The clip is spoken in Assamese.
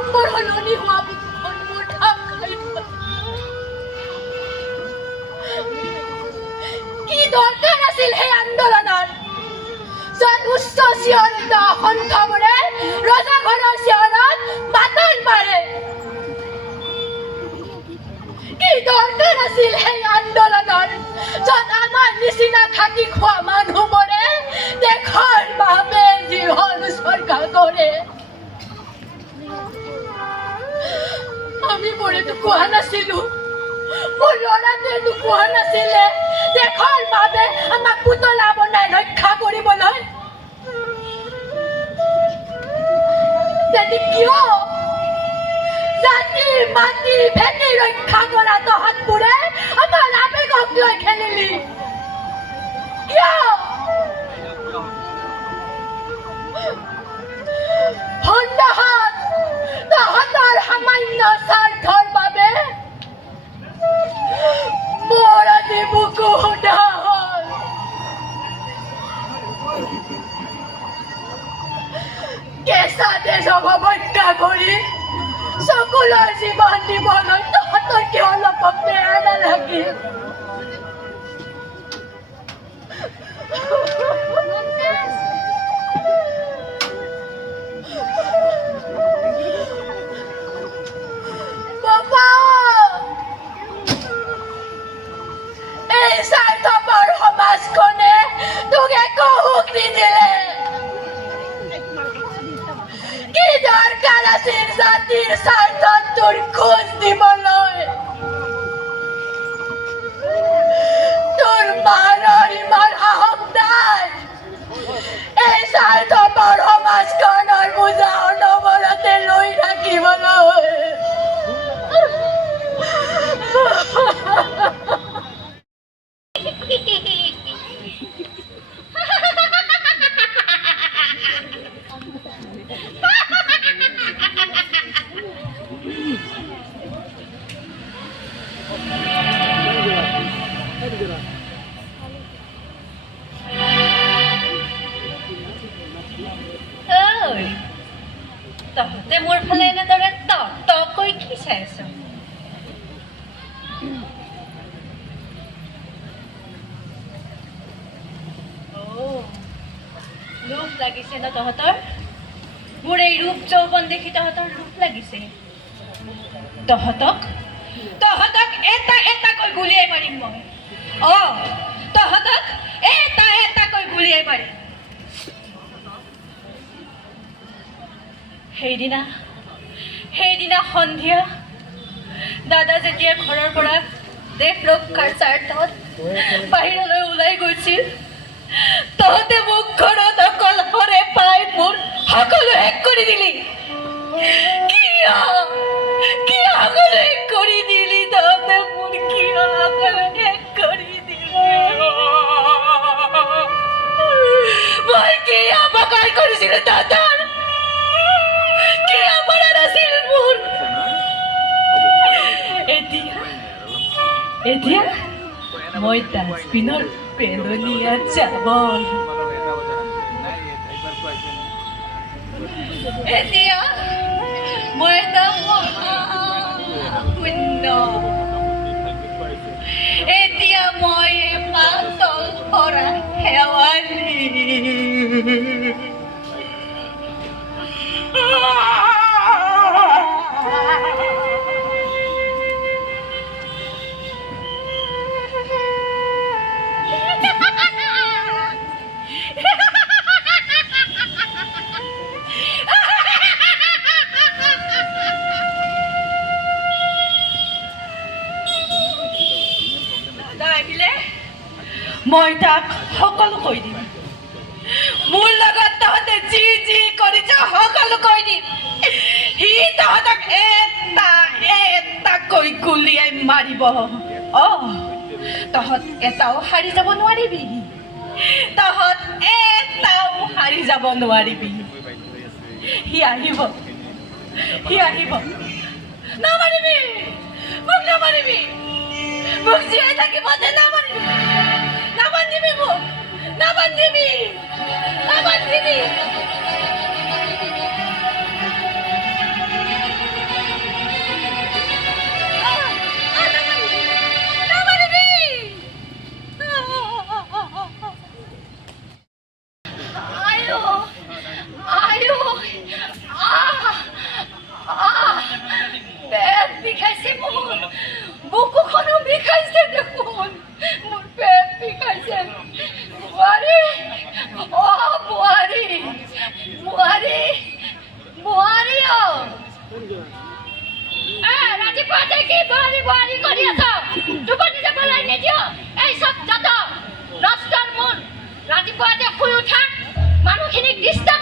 নম্বৰ সলনি হোৱা বুকুখন মোৰ ঠাপ খাই গ'ল। কি দৰকাৰ আছিল সেই আন্দোলনৰ, য'ত উচ্চ চিঞৰিত কণ্ঠবোৰে ৰজাঘৰৰ চিঞৰত বাতল মাৰে? কি দৰকাৰ আছিল সেই আন্দোলনৰ, য'ত আমাৰ নিচিনা খাটি খোৱা মানুহবোৰে দেশৰ বাবে জীৱন উৎসৰ্গা কৰে? আমি বোৰেতো কোৱা নাছিলো, মোৰ ল'ৰাটোৱেতো কোৱা নাছিলে দেশৰ বাবে আমাক পুতলা বনাই ৰক্ষা কৰিবলৈ? তেন্তে কিয় জাতি মাটি ভেটি ৰক্ষা কৰা তহঁতবোৰে আমাৰ আৱেগক লৈ খেলিলি? কিয় সন্দেহত তহঁতৰ সামান্য স্বাৰ্থৰ বাবে মোৰ আজি বুকু সোধা হ'ল। কেঁচা তেজক অৱজ্ঞা কৰি চকুলৰ জীৱন দিবলৈ তহঁতৰ কিয় অলপ বেয়া নালাগিল? এই স্বাৰ্থপৰ সমাজখনে তোক একো সুখ নিদিলে। কি দৰকাৰ আছিল জাতিৰ স্বাৰ্থত তোৰ খোজ দিবলৈ? তোৰ মানৰ ইমান সাহস নাই এই স্বাৰ্থপৰ সমাজখনৰ বোজা অনবৰতে লৈ থাকিবলৈ? তহঁতে মোৰ ফালে এনেদৰে কৈ কি চাই আছ? লোভ লাগিছে ন তহঁতৰ? মোৰ এই ৰূপ যৌৱন দেখি তহঁতৰ লোভ লাগিছে? তহঁতক এটা এটাকৈ গুলিয়াই মাৰিম মই। তহঁতক এটা এটাকৈ গুলিয়াই মাৰিম। সেইদিনা সন্ধিয়া দাদা যেতিয়া ঘৰৰ পৰা দেশ ৰক্ষাৰ স্বাৰ্থত বাহিৰলৈ ওলাই গৈছিল, তহঁতে মোক ঘৰত অকলশৰে পাই মোৰ সকলো শেষ কৰি দিলি। কিয় সকলো শেষ কৰি দিলি? তহঁতে মোৰ কিয় সকলো শেষ কৰি দিলি? মই কি অপকাৰ কৰিছিলো তহঁতৰ? কি অপৰাধ আছিল মোৰ? এতিয়া মই ডাষ্টবিনৰ পেলনীয়া চাবল। এতিয়া মই এটা শূন্য। এতিয়া মই পাতল পৰা শেৱালি। মই তাক সকলো কৈ দিম। মোৰ লগত তহঁতে যি কৰিছ সকলো কৈ দিম। সি তহঁতক এটাকৈ গুলিয়াই মাৰিব। তহঁত এটাও হাৰি যাব নোৱাৰিবি। সি আহিব। নামাৰিবি, মোক নামাৰিবি। মোক জীয়াই থাকিব নামাৰিবি। নাবান্ধিবি মোক, নাবান্ধিবি। বোৱাৰী কৰি আছ টোপনি যাবলৈ নিদিয় এই চব যত ৰাস্তাৰ মূল ৰাতিপুৱাতে শুই উঠা মানুহখিনিক ডিষ্টাৰ্ব